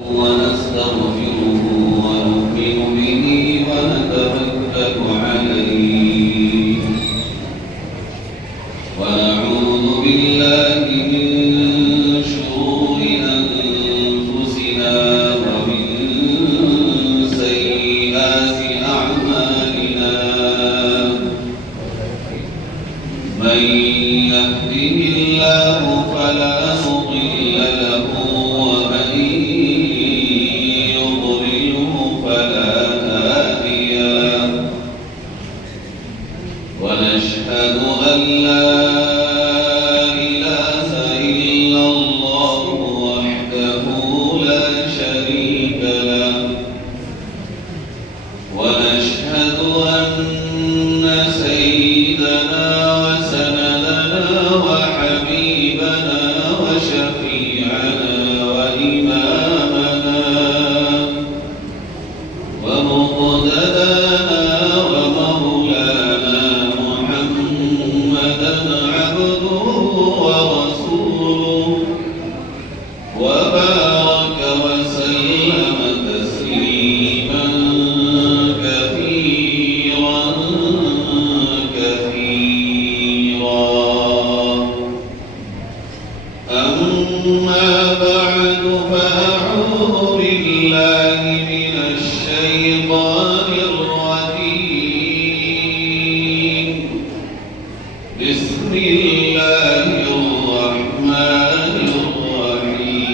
ونستغفره ونؤمن به ونتوكل عليه ونعوذ بالله من شرور أنفسنا ومن سيئات أعمالنا من يهده الله فلا مضل له ومن يضلله فلا هادي له ونشهد أن لا إله إلا الله وحده لا شريك له ونشهد أن سيدنا وسندنا وحبيبنا وشفيعنا وإمامنا ومقتدانا ومولانا محمدا عبده ورسوله وبارك وسلم تسليما كثيرا أما بعد فأعوذ بالله من الشيطان الرجيم بسم الله الرحمن الرحيم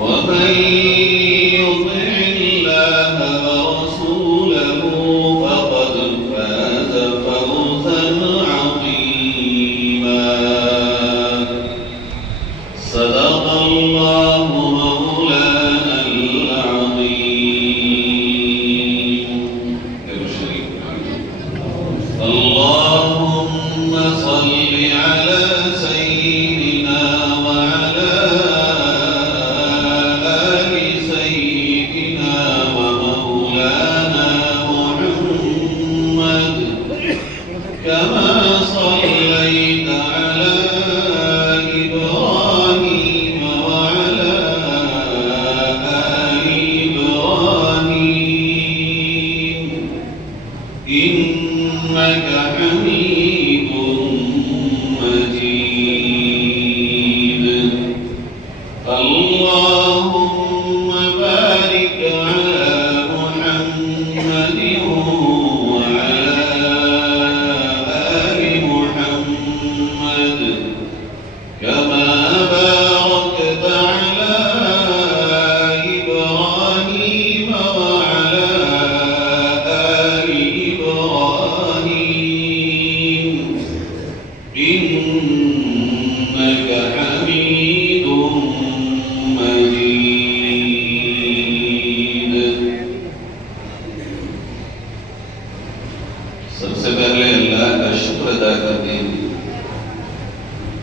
ومن يطع الله ورسوله فقد فاز فوزا عظيما صدق الله مولانا العظيم اللهم صل على سيدنا وعلى آل سيدنا ومولانا محمد كما صليت على إبراهيم وعلى آل إبراهيم إنك حميد مجيد اللهم بارك على محمد وعلى آل محمد كما باركت على إبراهيم وعلى آل إبراهيم إنك حميد مجيد سب سے پہلے اللہ کا شکر ادا کرتے ہیں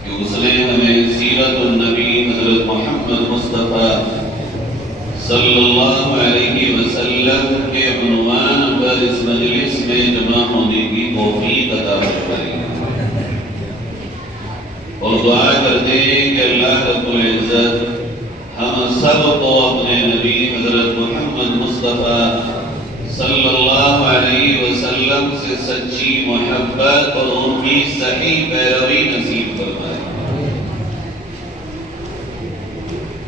کہ اس نے ہمیں سیرت النبی حضرت محمد مصطفیٰ صلی اللہ علیہ وسلم کے عنوان پر اس مجلس میں جمع ہونے کی توفیق عطا فرمائی اور دعا کرتے ہیں کہ اللہ رب العزت ہم سب کو اپنے نبی حضرت محمد مصطفیٰ صلی اللہ علیہ وسلم سے سچی محبت اور ان کی صحیح پیروی نصیب فرمائے۔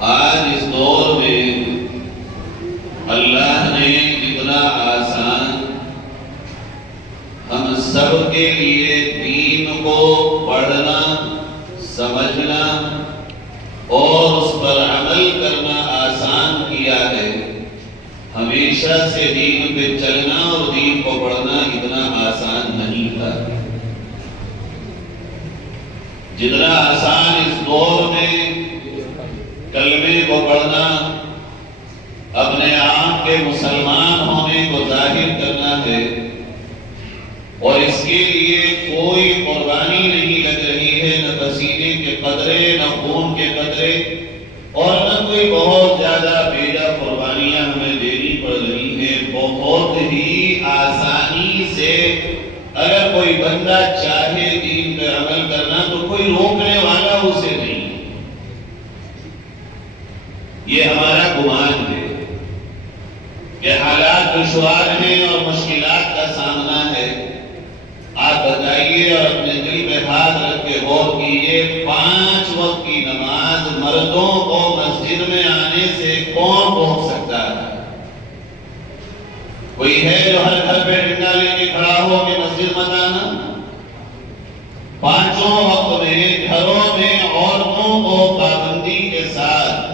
آج اس دور میں اللہ نے اتنا آسان ہم سب کے لیے دین کو پڑھنا، سمجھنا اور اس پر عمل کرنا آسان کیا ہے۔ ہمیشہ سے دین پہ چلنا اور دین کو پڑھنا اتنا آسان نہیں تھا جتنا آسان اس دور میں کلمے کو پڑھنا، اپنے آپ کے مسلمان ہونے کو ظاہر کرنا ہے، اور اس کے لیے کوئی قربانی نہیں لگ رہی ہے، نہ پسینے کے قطرے، نہ خون کے قطرے، اور نہ کوئی بہت زیادہ بیجا قربانیاں ہمیں دینی پڑ رہی ہیں۔ بہت ہی آسانی سے اگر کوئی بندہ چاہے دین پہ عمل کرنا تو کوئی روکنے والا اسے نہیں۔ یہ ہمارا گمان ہے کہ حالات دشوار ہیں اور مشکلات کا سامنا ہے. آپ بتائیے اور اپنے دل میں ہاتھ رکھ کے غور کیجیے، 5 وقت کی نماز مردوں کو مسجد میں آنے سے کون روک سکتا ہے؟ کوئی ہے جو ہر گھر پہ ڈنڈا لے کے کھڑا ہو کہ مسجد مت آنا؟ 5 وقت میں گھروں میں عورتوں کو پابندی کے ساتھ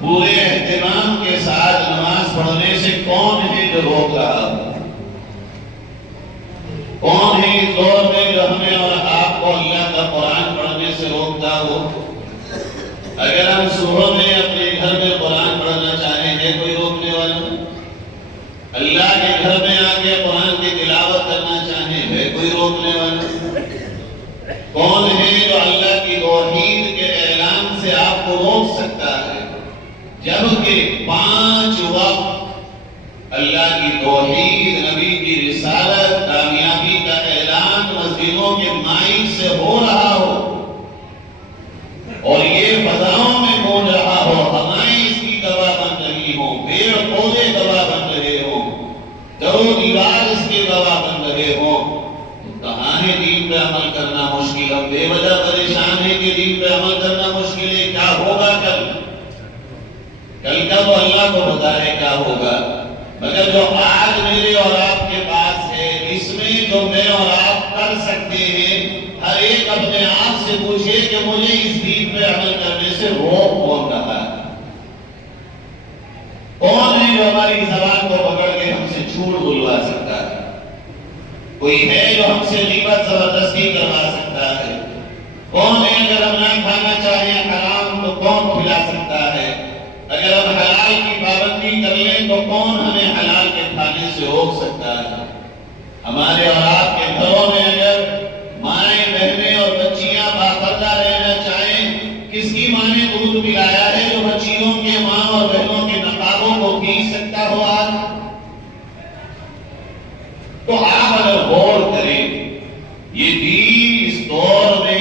پورے اہتمام کے ساتھ نماز پڑھنے سے کون ہے جو روک رہا ہے؟ کون ہے اس دور میں جو ہمیں اور آپ کو اللہ کا قرآن پڑھنے سے روکتا ہو؟ اگر ہم صبح میں اپنے گھر میں قرآن پڑھنا چاہیں گے، کوئی روکنے والا؟ اللہ کے گھر میں آ کے قرآن کی تلاوت کرنا چاہیں گے، کوئی روکنے والا؟ کون ہے جو اللہ کی توحید کے اعلان سے آپ کو روک سکتا ہے؟ جبکہ 5 وقت اللہ کی توحید، نبی کی رسالت، کامیابی کا اعلان مسجدوں کے مائک سے ہو رہا ہو اور یہ فضاؤں میں گونج رہا ہو، ہوائیں اس کی گواہ بن رہی ہوں، پیڑ پودے گواہ بن رہے ہوں، در و دیوار اس کے گواہ بن رہے ہوں، تو کہاں ہے دین پہ عمل کرنا مشکل؟ ہم بے وجہ پریشان ہے کہ دین پہ عمل کرنا مشکل ہے. کیا ہوگا کل کا تو اللہ کو پتہ ہے کیا ہوگا، مگر جو آج میرے اور آپ کے پاس ہے، اس میں جو میں اور آپ کر سکتے ہیں، ہر ایک اپنے آپ سے پوچھے کہ مجھے اس دین پہ عمل کرنے سے روک کون رہا ہے؟ کون ہے جو ہماری زبان کو پکڑ کے ہم سے جھوٹ بلوا سکتا ہے؟ کوئی ہے جو ہم سے غیبت زبردستی کروا سکتا ہے؟ کون ہے اگر ہم نہ کھانا چاہیں حرام تو کون کھلا سکتا ہے؟ اگر ہم حلال کی پابندی کر لیں تو کون ہمیں حلال کے کھانے سے روک سکتا ہے؟ ہمارے اور آپ کے گھروں میں اگر مائیں، بہنیں اور بچیاں باپردہ رہنا چاہیں، کس کی ماں نے دودھ پلایا ہے جو بچیوں کے ماں اور بہنوں کے نقابوں کو کھینچ سکتا ہو آج؟ تو آپ اگر غور کریں، یہ دین اس دور میں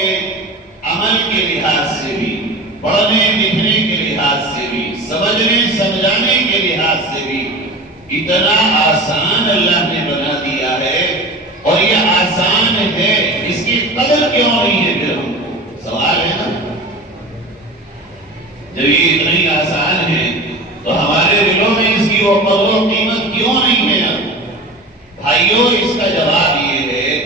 عمل کے لحاظ سے بھی، پڑھنے لکھنے کے لحاظ سے بھی، سمجھنے سمجھانے کے لحاظ سے بھی اتنا آسان اللہ نے بنا دیا ہے. اور یہ آسان ہے، اس کی قدر کیوں نہیں ہے؟ پھر ہم کو سوال ہے نا، جب یہ اتنی آسان ہے تو ہمارے دلوں میں اس کی وہ قدر و قیمت کیوں نہیں ہے؟ بھائیوں، اس کا جواب یہ ہے،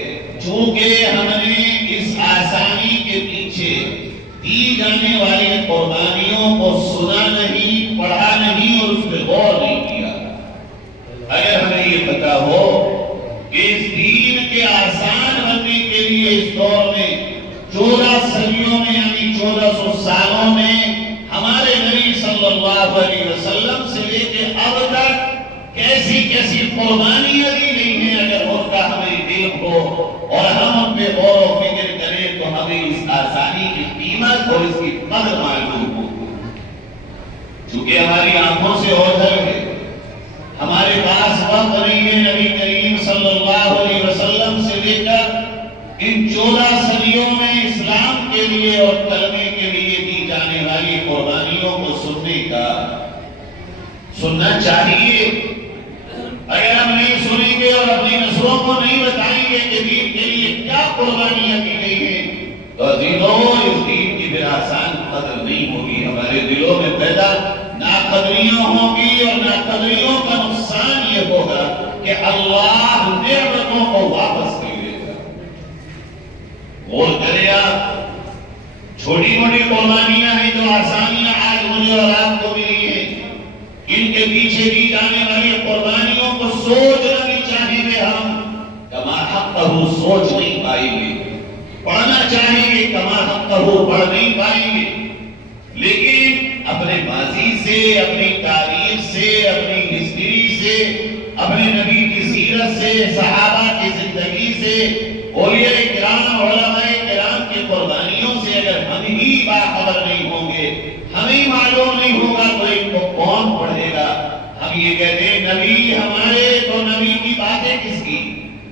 چونکہ ہم نے اس آسانی کے پیچھے دی جانے والی قربانیوں کو سنا نہیں، پڑھا نہیں اور اس پہ غور نہیں کیا. اگر ہمیں یہ پتا ہو کہ اس دین کے آسان بننے کے لیے اس دور میں 14 صدیوں میں یعنی 1400 سالوں میں ہمارے نبی صلی اللہ علیہ وسلم سے لے کے اب تک کیسی کیسی قربانیاں دی گئی ہیں، اگر ان کا ہمیں علم ہو اور ہم ان پہ غور و فکر کریں تو ہمیں اس آسانی کی قیمت اور اس کی قدر معلوم ہو. چونکہ ہماری آنکھوں سے اوجھل ہے، ہمارے پاس وقت نہیں ہے نبی کریم صلی اللہ علیہ وسلم سے لے کر ان 14 صدیوں میں اسلام کے لیے اور کلمے کے لیے دی جانے والی قربانیوں کو سننے کا. سننا چاہیے. اگر ہم نہیں سنیں گے اور اپنی نسلوں کو نہیں بتائیں گے کہ دین کے لیے کیا قربانیاں کی گئی ہیں، تو عزیزوں اس دین کی پھر آسان قدر نہیں ہوگی. ہمارے دلوں میں پیدا ناقدریاں ہوں گی اور ناقدریوں کا نقصان یہ ہوگا کہ اللہ نعمتوں کو واپس کر لے گا. غور کریں آپ، چھوٹی موٹی قربانیاں ہیں جو آسانیاں آج مجھے اور آپ کو ملی ہیں، ان کے پیچھے دی جانے والی قربانیوں کو سوچنا بھی چاہیں گے. ہم کما حقہ سوچ نہیں پائیں گے، پڑھنا چاہیں گے کما حقہ پڑھ نہیں پائیں گے. لیکن اپنے ماضی سے، اپنی تاریخ سے، اپنی ہسٹری سے، اپنے نبی کی سیرت سے، صحابہ کی زندگی سے، اولیاء کرام، علماء کرام کی قربانیوں سے اگر ہم ہی باخبر نہیں ہوں گے، ہمیں معلوم نہیں ہوگا تو ان کو کون پڑھے گا؟ ہم یہ کہتے ہیں نبی ہمارے تو نبی کی باتیں کس کی؟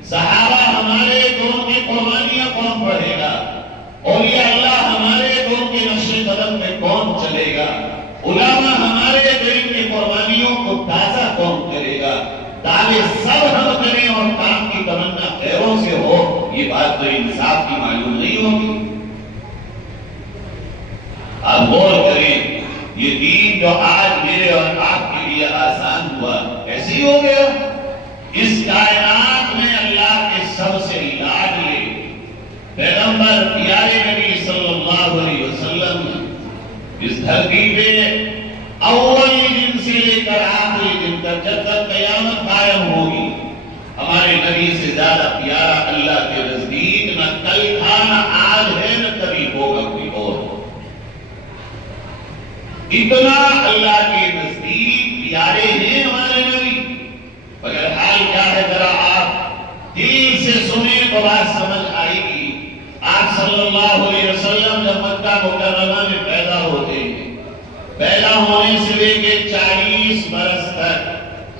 صحابہ ہمارے تو ان کی قربانیاں کون پڑھے گا؟ اولیاء اللہ ہمارے تو ان کے نقش قدم میں کون چلے گا؟ علماء ہمارے دل کی قربانیوں کو تازہ کون کرے گا؟ دعوے سب ہم کریں اور کام کی تمنا غیروں سے ہو، یہ بات تو انصاف کی معلوم نہیں ہوگی۔ آپ غور کریں، یہ دین جو آج میرے اور آپ کے لیے آسان ہوا ایسے ہی ہو گیا؟ اس کائنات میں اللہ کے سب سے لاڈلے پیغمبر پیارے نبی صلی اللہ علیہ وسلم اس دھرتی پہ اول دن سے لے کر آخری دن تک جب تک قیامت قائم ہوگی، ہمارے نبی سے زیادہ پیارا اللہ کے نزدیک نہ کل تھا، نہ آج ہے، نہ کبھی ہوگا کوئی اور۔ اتنا اللہ کے نزدیک پیارے ہیں ہمارے نبی، مگر حال کیا ہے ذرا آپ دل سے سنیں تو بات سمجھ آئے گی۔ آپ صلی اللہ علیہ وسلم جب مکہ مکرمہ میں پیدا ہوتے ہیں، پیدا ہونے سے لے کے 40 برس تک،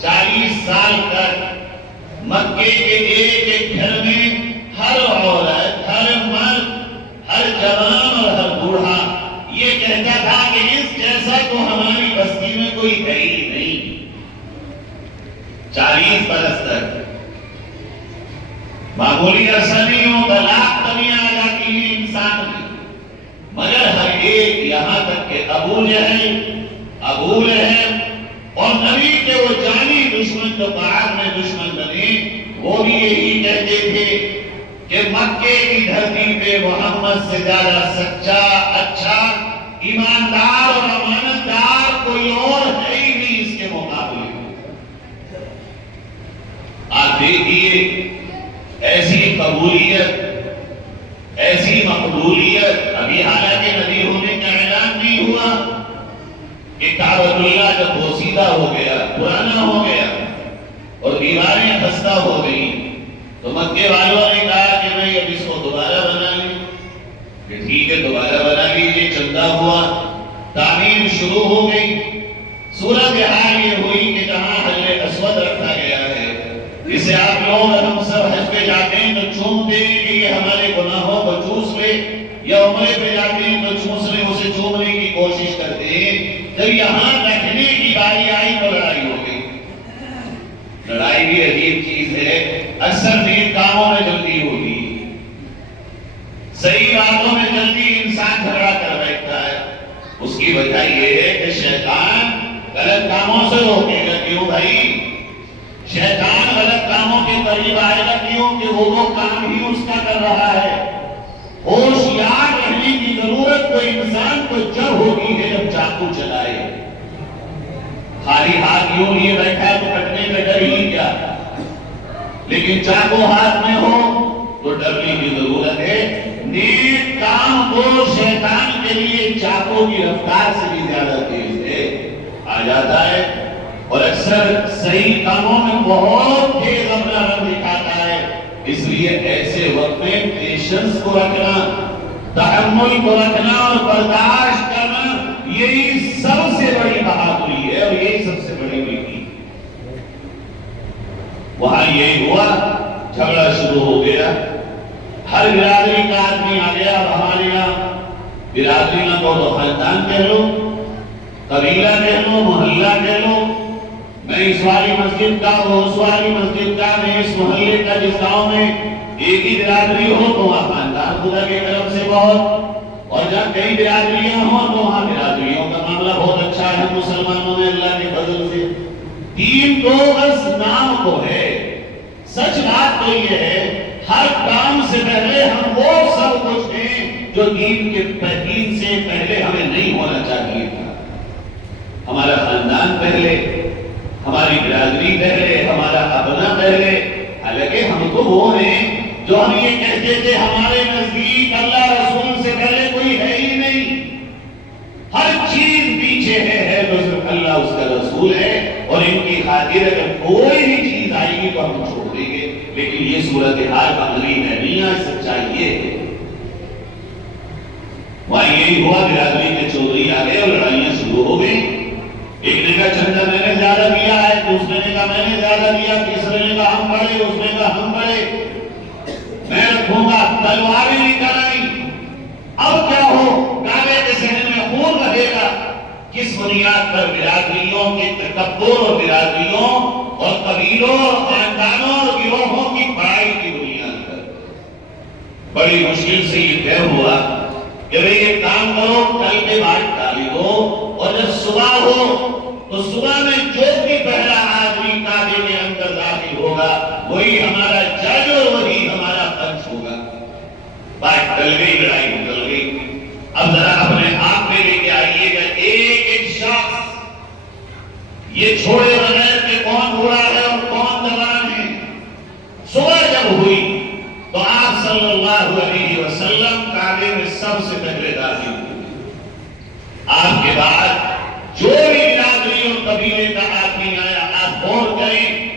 40 سال تک مکے کے ایک ایک گھر میں ہر عورت، ہر مرد، ہر جوان اور ہر بوڑھا یہ کہتا تھا کہ اس جیسا تو ہماری بستی میں کوئی ہے ہی نہیں۔ 40 برس تک معمولی عرصہ نہیں ہوتا، لاکھ کمیاں آ جاتی ہیں انسان کی، مگر ہر ایک یہاں تک کہ ابو لہب اور نبی کے وہ جانی دشمن جو بعد میں دشمن بنے، وہ بھی یہی کہتے تھے کہ مکے کی دھرتی پہ محمد سے زیادہ سچا، اچھا، ایماندار اور امانت دار کوئی اور ہے ہی نہیں اس کے مقابلے میں۔ آپ دیکھیے ایسی قبولیت، ایسی مقبولیت، ابھی حالانکہ نبی ہونے کا اعلان نہیں ہوا کہ کعبۃ اللہ جب بوسیدہ ہو گیا، پرانا ہو گیا اور دیواریں خستہ ہو گئی تو مکے والوں نے کہا کہ بھائی اب اس کو دوبارہ بنا لیں، کہ ٹھیک ہے دوبارہ بنا لیجیے۔ چندہ ہوا، تعمیر شروع ہو گئی۔ صورتحال یہ ہوئی کہ جہاں حجر اسود رکھا گیا ہے، جسے آپ لوگ اور ہم سب حج پہ جاتے ہیں تو چومتے ہیں کہ یہ ہمارے گناہوں کو چوس لے، یا عمرے پہ جاتے ہیں تو چوسنے اسے چومنے کی کوشش کرتے ہیں۔ جب یہاں رکھنے کی باری آئی تو لڑائی ہو گئی۔ لڑائی بھی عجیب چیز ہے، اکثر نیک کاموں میں جلدی ہوتی ہے، صحیح باتوں میں جلدی انسان جھگڑا کر بیٹھتا ہے۔ اس کی وجہ یہ ہے کہ شیطان غلط کاموں سے روکے گا۔ کیوں بھائی؟ شیطان غلط کاموں کے قریب آئے گا، کیوں کہ وہ کام ہی اس کا کر رہا ہے۔ ہوشیار رہنے کی ضرورت کو انسان کو جب ہوتی ہے جب چاقو چلائے۔ خالی ہاتھ یوں لیے بیٹھا تو کٹنے کا ڈر ہی کیا، لیکن چاقو ہاتھ میں ہو تو ڈرنے کی ضرورت ہے۔ نیک کام کو شیطان کے لیے چاقو کی رفتار سے بھی زیادہ تیز ہے آ جاتا ہے، اور اکثر صحیح کاموں میں بہت تیز اپنا رنگ دکھاتا ہے۔ اس لیے ایسے وقت میں پیشنس کو رکھنا، تحمل کو رکھنا اور برداشت کرنا، یہی سب سے بڑی بہادری ہے اور یہی سب سے بڑی نیکی۔ وہاں یہی ہوا، جھگڑا شروع ہو گیا، ہر برادری کا آدمی آ گیا۔ ہمارے یہاں برادری نہ تو خاندان کہہ لو، قبیلہ کہہ لو، محلہ کہہ لو، میں اس والی مسجد کا، وہ اس والی مسجد کا، میں اس محلے کا، جس گاؤں میں ایک ہی برادری ہو تو وہاں خاندان خدا کے طرف سے بہت، اور جب کئی برادریاں ہوں تو وہاں برادریوں کا معاملہ بہت اچھا ہے مسلمانوں میں اللہ کے فضل سے۔ دین تو بس نام کو ہے، سچ بات تو یہ ہے ہر کام سے پہلے ہم وہ سب کچھ ہیں جو دین سے پہلے ہمیں نہیں ہونا چاہیے تھا۔ ہمارا خاندان پہلے، ہماری برادری پہلے، ہمارا اپنا پہلے۔ حالانکہ ہم تو وہ ہیں جو ہم یہ کہتے تھے ہمارے نزدیک اللہ رسول سے پہلے کوئی ہے ہی نہیں، ہر چیز پیچھے ہے تو صرف اللہ اس کا رسول ہے، اور ان کی خاطر اگر کوئی بھی چیز آئے گی تو ہم چھوڑ دیں گے۔ لیکن یہ صورتحال عملی میں نہیں ہے، سچائی یہ ہے۔ وہاں یہی ہوا، برادری کے چودھری آ گئے اور لڑائیاں شروع ہو گئی۔ ایک نے کہا چندہ میں نے زیادہ دیا ہے، دوسرے نے کہا میں نے زیادہ دیا، تیسرے نے کہا ہم بڑے، اس نے کہا ہم بڑے، میں رکھوں گا، تلواریں نکل آئی۔ اب کیا ہو، کعبے کے صحن میں خون کس بنیاد پر؟ برادریوں کے تکبر اور برادریوں اور قبیلوں اور خاندانوں اور گروہوں کی بڑائی کی بنیاد پر۔ بڑی مشکل سے یہ طے ہوا کہ بھئی ایک کام کرو، کل کے بعد ڈالی ہو، اور جب صبح ہو تو صبح میں جو بھی پہلا آدمی کعبے کے اندر داخل ہوگا وہی ہمارا جج اور وہی ہمارا پنچ ہوگا۔ بات ٹل گئی، لڑائی نکل گئی۔ اب ذرا اپنے آپ میں لے کے آئیے گا ایک ایک شخص یہ چھوڑے بغیر کہ کون برا ہے اور کون جوان ہے۔ صبح جب ہوئی تو آپ صلی اللہ علیہ وسلم کعبے میں سب سے پہلے داخل ہوئے۔ آپ کے بعد جو بھی برادری اور قبیلے کا آدمی آیا، آپ غور کریں،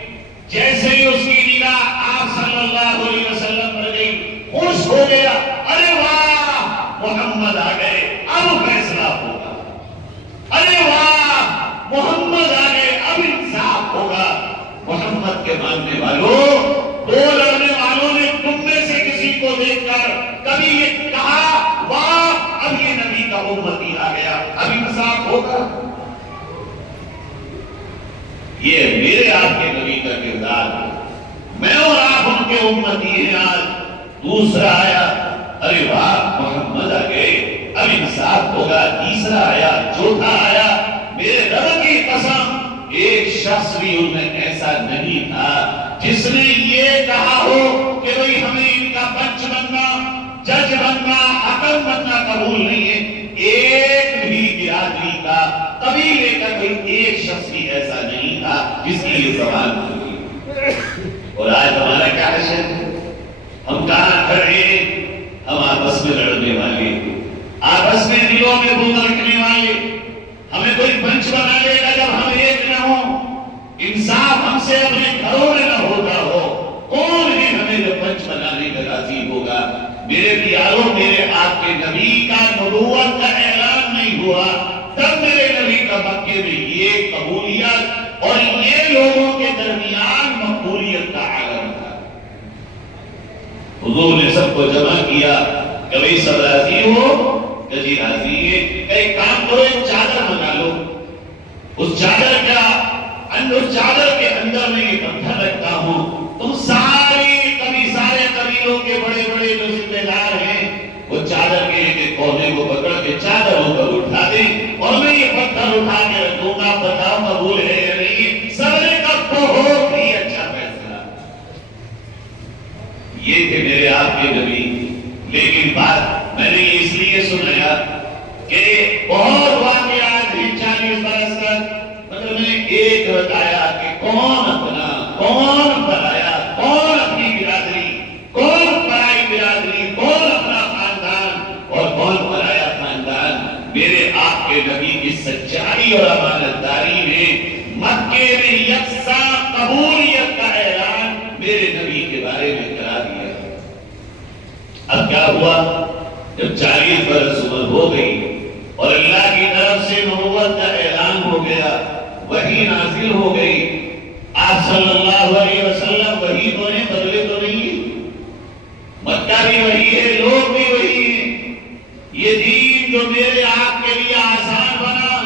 جیسے ہی اس کی نگاہ آپ صلی اللہ علیہ وسلم پر گئی، خوش ہو گیا، ارے واہ محمد آ گئے، اب فیصلہ ہوگا، ارے واہ محمد آ گئے، اب انصاف ہوگا۔ محمد کے ماننے والوں، دو لڑنے والوں نے تم میں سے کسی کو دیکھ کر کبھی یہ کہا واہ اب یہ نبی کا امتی آ گیا، اب انصاف ہوگا؟ یہ میرے آپ کے نبی کا کردار ہے، میں اور آپ ان کے امتی ہیں۔ آج دوسرا آیا، ارے واہ محمد آ گئے، اب انصاف ہوگا۔ تیسرا آیا، چوتھا آیا، میرے رب کی قسم ایک شخص بھی ان میں ایسا نہیں تھا جس نے یہ کہا ہو کہ بھئی ہمیں ان کا پنچ بننا، جج بننا، حکم بننا قبول نہیں ہے۔ ایک بھی برادری کا، قبیلے کا کوئی ایک شخص بھی ایسا نہیں تھا جس کی یہ زبان ہوگی۔ اور آج ہمارا کیا حشر ہے؟ ہم کہاں کھڑے ہیں؟ ہم آپس میں لڑنے والے، آپس میں دلوں میں بغض رکھنے والے۔ ہمیں کوئی پنچ بنا لے گا جب ہم ایک نہ ہوں، انصاف ہم سے اپنے گھروں میں نہ ہوتا ہو، کون ہے ہمیں جو پنچ بنانے کا راضی ہوگا؟ میرے پیاروں، میرے آپ کے نبی کا نبوت کا اعلان نہیں ہوا تب میرے نبی کا مکے میں یہ قبولیت اور یہ لوگوں کے درمیان مقبولیت کا عالم تھا۔ حضور نے سب کو جمع کیا کہ بھئی سب راضی ہو؟ کہ جی راضی ہے۔ ایک کام کرو، ایک چادر بنا لو، اس چادر کے اندر میں یہ پتھر رکھتا ہوں، تم سارے قبیلوں کے بڑے بڑے جو ذمہ دار ہیں وہ چادر کے ایک کونے کو پکڑ کے چادر اوپر اٹھا دیں اور میں یہ پتھر اٹھا کے رکھوں گا، بتاؤ قبول ہے یا نہیں؟ سب نے کہا بہت ہی اچھا فیصلہ۔ یہ تھے میرے آپ کے نبی۔ لیکن بات میں نے اس لیے سنایا کہ بہت واقعات ہیں 40 برس تک، مگر میں نے ایک بتایا کہ کون اپنا، کون پرایا، کون اپنی برادری، کون پرائی برادری، کون اپنا خاندان اور کون پرایا خاندان۔ میرے آپ کے نبی کی سچائی اور امانت داری نے مکے میں یکساں قبولیت کا اعلان میرے نبی کے بارے میں کرا دیا۔ اب کیا ہوا؟ جب 40 برس عمر ہو گئی اور اللہ کی طرف سے نبوت کا اعلان ہو گیا، وحی نازل ہو گئی، آپ صلی اللہ علیہ وسلم وحی تو نے بدلے تو نہیں، مکہ بھی وحی ہے، لوگ بھی وحی ہیں، یہ دین جو میرے آپ کے لیے آسان بنا۔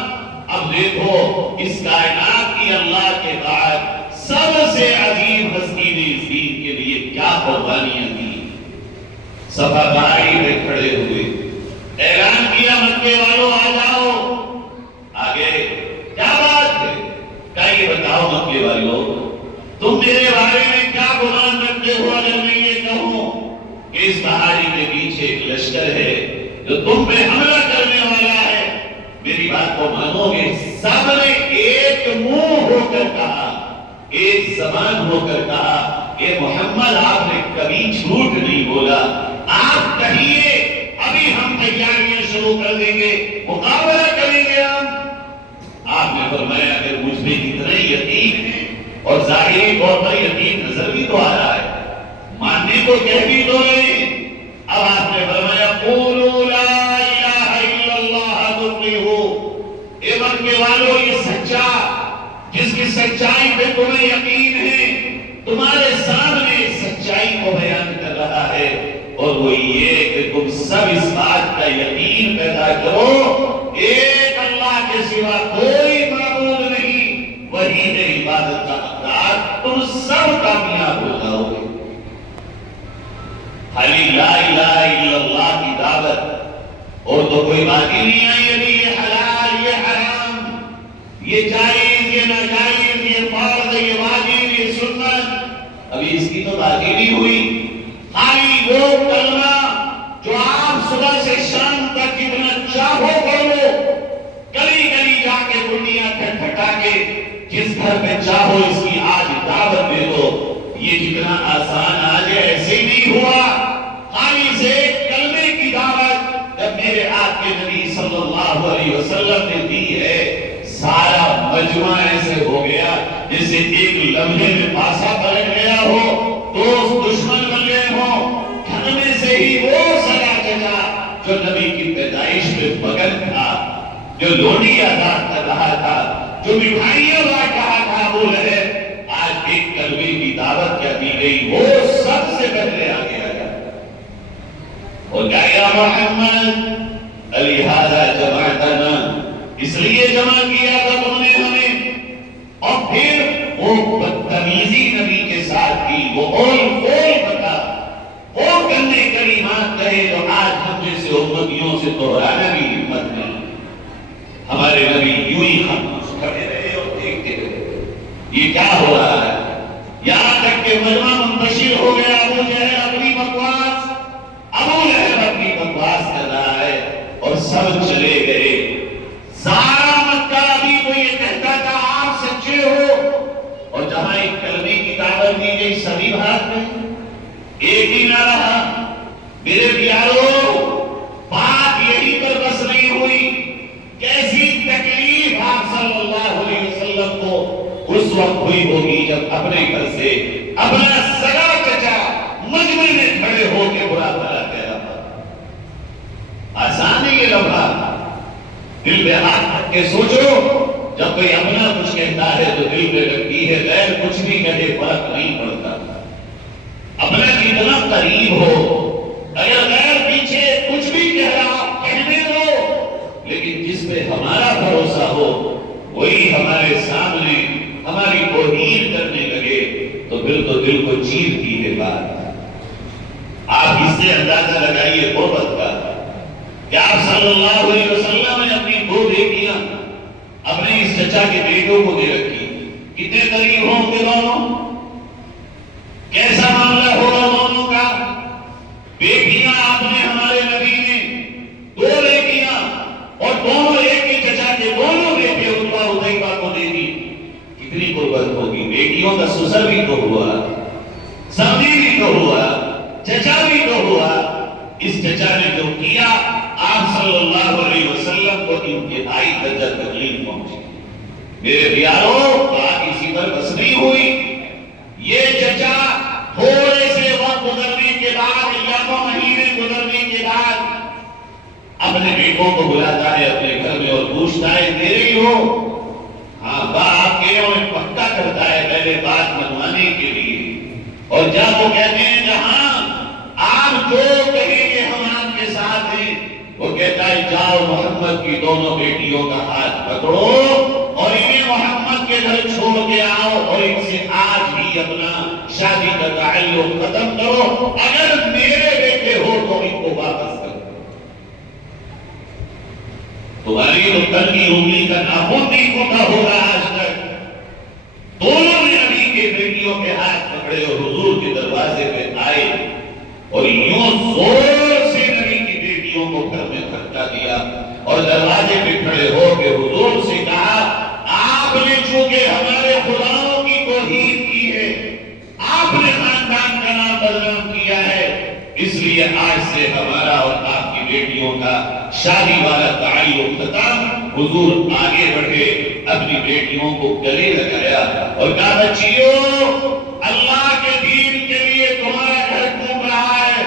اب دیکھو اس کائنات کی اللہ کے بعد سب سے عظیم ہستی نے اس دین کے لیے کیا قربانیاں دی۔ صفا بہائی میں کھڑے ہوئے، اعلان کیا مکے والوں آ جاؤ، آگے کیا بات ہے؟ کیا یہ بتاؤ مکے والوں، تم میرے بارے میں کیا گمان رکھتے ہو اگر میں یہ کہوں کہ اس پہاڑی کے پیچھے ایک لشکر ہے جو تم پہ حملہ کرنے والا ہے؟ میری بات کو مانو گے؟ سب نے ایک منہ ہو کر کہا، ایک زبان ہو کر کہا کہ محمد آپ نے کبھی جھوٹ نہیں بولا، آپ کہیے ابھی ہم تیاریاں شروع کر دیں گے، مقابلہ کریں گے ہم۔ آپ نے فرمایا کہ مجھ پہ اتنا یقین ہے اور ظاہری طور پر یقین نظر بھی تو آ رہا ہے، ماننے کو کہہ بھی تو رہے۔ اب آپ نے فرمایا قولوا لا الہ الا اللہ تفلحوا۔ اے مکے والوں، یہ سچا جس کی سچائی پہ تمہیں یقین ہے تمہارے سامنے سچائی کو بیان کر رہا ہے، اور وہ یہ کہ تم سب اس بات کا یقین پیدا کرو ایک اللہ کے سوا سب کامیاب ہو جاؤ گے۔ خالی لا الہ الا اللہ کی دعوت اور تو کوئی بات ہی نہیں آئی، ابھی یہ حلال یہ حرام، یہ جائز یہ ناجائز، یہ فرض یہ واجب یہ سنت، ابھی اس کی تو بات ہی نہیں ہوئی۔ خالی وہ کلمہ جو آپ صبح سے شام تک جتنا چاہو پڑھو، گلی گلی جا کے کنڈیاں کھٹکھٹا کے جس گھر پہ چاہو اس کی آج دعوت دے دو، یہ جتنا آسان آج ایسے ہی نہیں ہوا۔ خالی سے کلمے کی دعوت جب میرے آپ کے نبی صلی اللہ علیہ وسلم نے دی ہے، سارا مجمع ایسے ہو گیا جیسے ایک لمحے میں پاسا پلٹ گیا ہو، دوست دشمن بن گئے ہوں۔ گھر میں سے ہی وہ سگا چچا جو نبی کی پیدائش میں مگن تھا، جو لوڈیاں دار کر رہا تھا، جو مٹھائیاں بانٹ رہا تھا، وہ ہے آج ایک کلمے کی دعوت کیا دی گئی، وہ سب سے پہلے آگے آیا اور کہا یا محمد لہذا جمعتنا، اس لیے جمع کیا تھا تم نے ہمیں۔ اور پھر وہ بدتمیزی نبی کے ساتھ کی، وہ بتا وہ کرنے کلمات کہے تو آج ہم جیسے امتیوں سے دہرانا بھی ہمت نہیں۔ ہمارے نبی یوں ہی خاموش کھڑے رہے اور دیکھتے رہے یہ کیا ہو رہا ہے، یہاں تک کہ مجمع منتشر ہو گیا۔ ابو جہل اپنی بکواس، ابو لہب اپنی بکواس کر رہا ہے اور سب چلے گئے۔ سارا مکہ ابھی تو یہ کہتا تھا آپ سچے ہو، اور جہاں ایک کلمے کی دعوت دی گئی سبھی بھاگ گئے، ایک ہی نہ رہا۔ میرے پیارو، بات یہی پر بس نہیں ہوئی، کیسی تکلیف آپ صلی اللہ علیہ وسلم کو اس وقت ہوئی ہوگی جب اپنے گھر سے اپنا سگا چچا مجمع میں کھڑے ہو کے برا بھلا کہہ رہا تھا۔ آسان ہے یہ لمحہ، دل پہ ہاتھ رکھ کے سوچو، جب کوئی اپنا کچھ کہتا ہے تو دل پہ لگتی ہے، غیر کچھ بھی کہے فرق نہیں پڑتا۔ اپنا جتنا قریب ہو، اگر غیر پیچھے کچھ بھی کہہ رہا کہنے دو، لیکن جس پہ ہمارا بھروسہ ہو وہی ہمارے سامنے ہماری توہین کرنے لگے تو پھر تو دل کو چیرتی ہے بات۔ آپ اس سے اندازہ لگائیے قربت کا کہ آپ صلی اللہ علیہ وسلم نے اپنی دو بیٹیاں اپنے اس چچا کے بیٹوں کو دے رکھی، کتنے قریب ہوں گے دونوں، کیسا معاملہ ہوگا دونوں کا۔ بیٹیاں آپ نے ہمارے نبی نے دو بیٹیاں اور دونوں ایک ہی چچا کے دونوں بیٹے عتبہ عتیبہ کو دے دی، کتنی قربت ہوگی۔ بیٹیوں کا سسر بھی تو ہوا، سمدھی بھی تو ہوا، چچا بھی تو ہوا۔ اس چچا نے جو کیا آپ صلی اللہ علیہ وسلم کو انتہائی درجہ تکلیف پہنچی۔ میرے پیارو، بات اسی پر بس نہیں ہوئی، یہ چچا تھوڑے سے وقت گزرنے کے بعد یا تو مہینے گزرنے کے بعد اپنے بیٹوں کو بلاتا ہے اپنے گھر میں اور پوچھتا ہے میرے ہی ہو؟ ہاں، باپ کے انہیں پکا کرتا ہے پہلے بات منوانے کے لیے، اور جب وہ کہتے ہیں جہاں آپ جو کہیں گے ہم آپ کے ساتھ ہیں، وہ کہتا ہے جاؤ محمد کی دونوں بیٹیوں کا ہاتھ پکڑو اور انہیں محمد کے گھر چھوڑ کے آؤ اور ان سے آج ہی اپنا شادی کا تعلق ختم کرو، اگر میرے بیٹے ہو تو ان کو واپس کرو۔ تمہاری تو کل کی انگلی کا ناخن نہیں ٹوٹا ہوگا آج تک۔ دونوں نے نبی کے بیٹیوں کے ہاتھ پکڑے اور حضور کے دروازے پہ آئے اور یوں زور سے نبی کی بیٹیوں کو گھر میں دھکا دیا اور دروازے پہ کھڑے ہو کے حضور سے کہا آپ نے چونکہ ہمارے خداؤں کی توہین کی ہے، آپ نے خاندان کا نام بدنام کیا ہے، اس لیے آج سے ہمارا اور آپ کی بیٹیوں کا شادی والا تعلق ختم۔ حضور آگے بڑھے، اپنی بیٹیوں کو گلے لگایا اور کہا بچیوں، اللہ کے دین کے لیے تمہارا گھر ٹوٹ رہا ہے،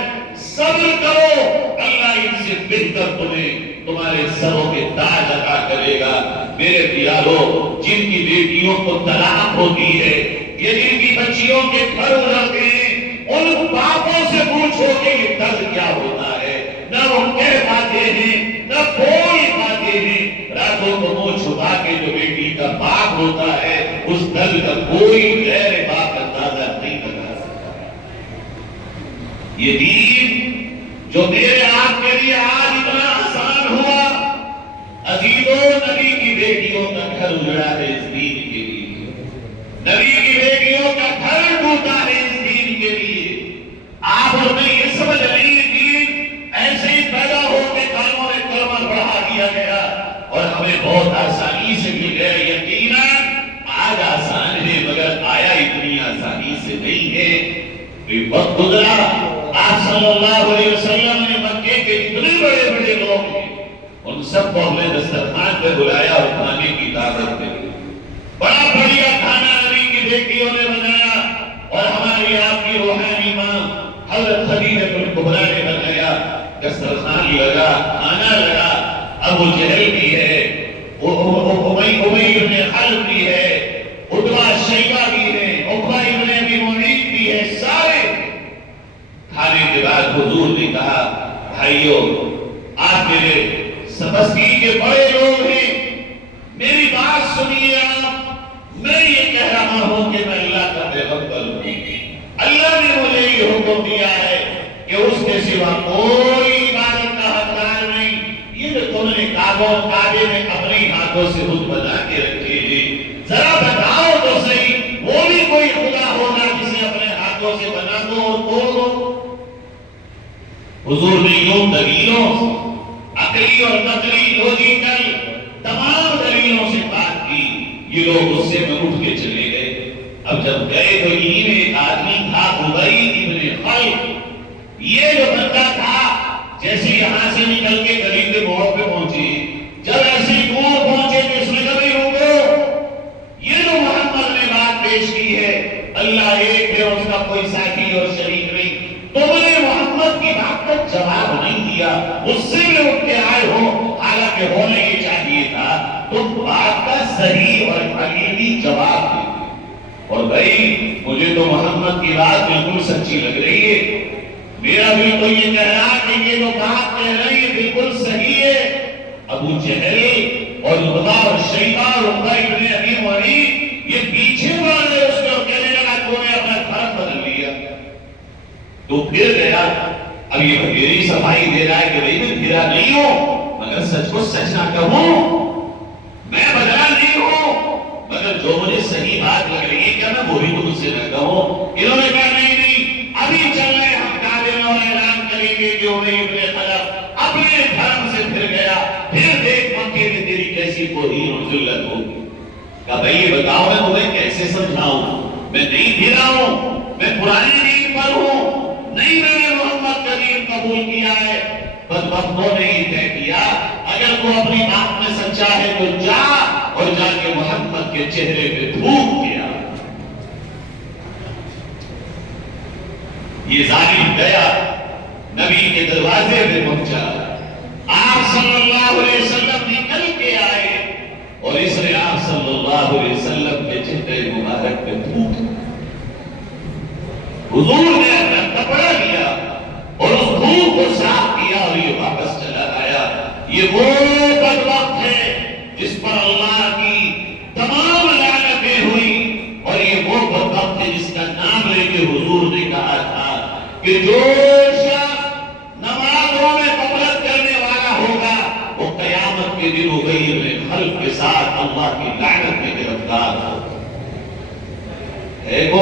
صبر کرو، اللہ ان سے بہتر تمہیں تمہارے سروں کے تاج عطا کرے گا۔ میرے پیارو، جن کی بیٹیوں کو طلاق ہوتی ہے یا جن کی بچیوں کے گھر اجڑتے ہیں، ان باپوں سے پوچھو کہ یہ درد کیا ہوتا ہے، نہ وہ کہہ پاتے ہیں نہ بول پاتے ہیں۔ راتوں کو منہ چھپا کے جو بیٹی کا باپ ہوتا ہے، اس درد کا کوئی غیر باپ اندازہ یہ دین جو میرے آپ کے لیے آج اتنا آسان ہوا، عزیزوں نبی کی بیٹیوں کا گھر اجڑا ہے اس دین کے لیے، نبی کی بیٹیوں کا گھر ٹوٹا ہے اس دین کے لیے۔ آپ اور میں یہ سمجھ رہے ہیں دین ایسے ہی پیدا ہو کے کانوں میں کلمہ پڑھا دیا گیا اور ہمیں بہت آسانی سے مل گیا۔ یقیناً آج آسان ہے مگر آیا اتنی آسانی سے نہیں ہے۔ کوئی وقت گزرا، آپ صلی اللہ علیہ وسلم نے مکے کے اتنے بڑے بڑے لوگ ہیں ان سب کو اپنے دسترخوان پہ بلایا اور کھانے کی دعوت دی۔ بڑا بڑھیا کھانا نبی کی بیٹیوں نے بنایا اور ہماری آپ کی روحانی ماں حضرت خدیجہ کبریٰ نے بنایا۔ دسترخوان لگا، کھانا لگا، ابو جہل بھی ہے، ابی بن خلف بھی ہے، عتبہ شیبہ بھی ہے، عقبہ ابن ابی معیط بھی ہے، سارے کھانے کے بعد حضور نے کہا بھائیو آپ میرے بستی کے بڑے لوگ ہیں، میری بات سنیے آپ، میں یہ کہہ رہا ہوں کہ میں اللہ کا پیغمبر ہوں، اللہ نے مجھے یہ حکم دیا ہے کہ اس کے سوا کوئی عبادت کا حقدار نہیں۔ یہ جو تم نے کعبے میں اپنے ہاتھوں سے بت بنا کے رکھے ہیں، ذرا بتاؤ تو صحیح وہ بھی کوئی خدا ہوگا جسے اپنے ہاتھوں سے بنا دو اور توڑ دو؟ حضور نے یوں دلیلوں، عقلی اور نقلی، لوجیکل تمام دلیلوں سے بات کی۔ یہ لوگ اس سے میں اٹھ کے چلے گئے۔ اب جب گئے تو انہی میں ایک آدمی تھا ابی ابن خلف۔ یہ جو بندہ تھا جیسے یہاں سے نکل کے گلی کے موڑ پہ پہنچے، جب ایسے دور پہنچے تو اس نے کبھی روکو، یہ جو محمد نے بات پیش کی ہے اللہ ایک ہے، اس کا کوئی ساتھی اور شریک نہیں، تم نے محمد کی بات کا جواب نہیں دیا، اس سے بھی اٹھ کے آئے ہو، حالانکہ ہونا یہ چاہیے تھا تم بات کا صحیح اور حقیقی جواب دے۔ اور بھائی مجھے تو محمد کی بات بالکل سچی لگ رہی ہے، میرا بھی تو یہ کہہ رہا کہ یہ جو بات کہہ رہی ہے بالکل صحیح ہے۔ ابو جہل اور عتبہ اور شیبہ اور عقبہ ابن ابی معیط یہ پیچھے پڑ گئے اس کے اور کہنے لگا تو نے اپنا گھر بدل لیا۔ تو پھر گیا، اب یہ میری صفائی دے رہا ہے کہ بھائی میں پھرا نہیں ہوں مگر سچ کو سچ نہ کہوں، میں بدلا نہیں ہوں، مگر جو مجھے صحیح بات لگ رہی ہے کیا میں وہ بھی تم سے نہ کہوں؟ انہوں نے کہا نہیں نہیں ابھی چل رہے ہم کعبے میں اور اعلان کریں گے کہ ابی ابن خلف اپنے دھرم سے پھر گیا، پھر دیکھ مکے میں تیری کیسی توہین اور ذلت ہوگی۔ کہا بھائی یہ بتاؤ میں تمہیں کیسے سمجھاؤں، میں نہیں پھرا ہوں، میں پرانی دین پر ہوں، نہیں میں نے محمد کا دین قبول کیا ہے۔ بدبختوں نے یہ طے کیا اگر تو اپنی بات میں سچا ہے تو جا اور جا کے محمد کے چہرے پہ تھوک دیا۔ یہ ظالم گیا، نبی کے دروازے پہ پہنچا، آپ صلی اللہ علیہ وسلم نکل کے آئے اور اس نے آپ صلی اللہ علیہ وسلم کے چہرے مبارک پہ تھوک۔ حضور نے اپنا کپڑا لیا اور اس دھوپ کو صاف کیا اور یہ واپس چلا آیا۔ یہ وہ بدبخت ہے جس پر اللہ کی تمام لعنتیں ہوئی، اور یہ وہ بدبخت ہے جس کا نام لے کے حضور نے کہا تھا کہ جو شخص نمازوں میں غفلت کرنے والا ہوگا وہ قیامت کے دن ابی ابن خلف کے ساتھ اللہ کی لعنت میں گرفتار ہوگا۔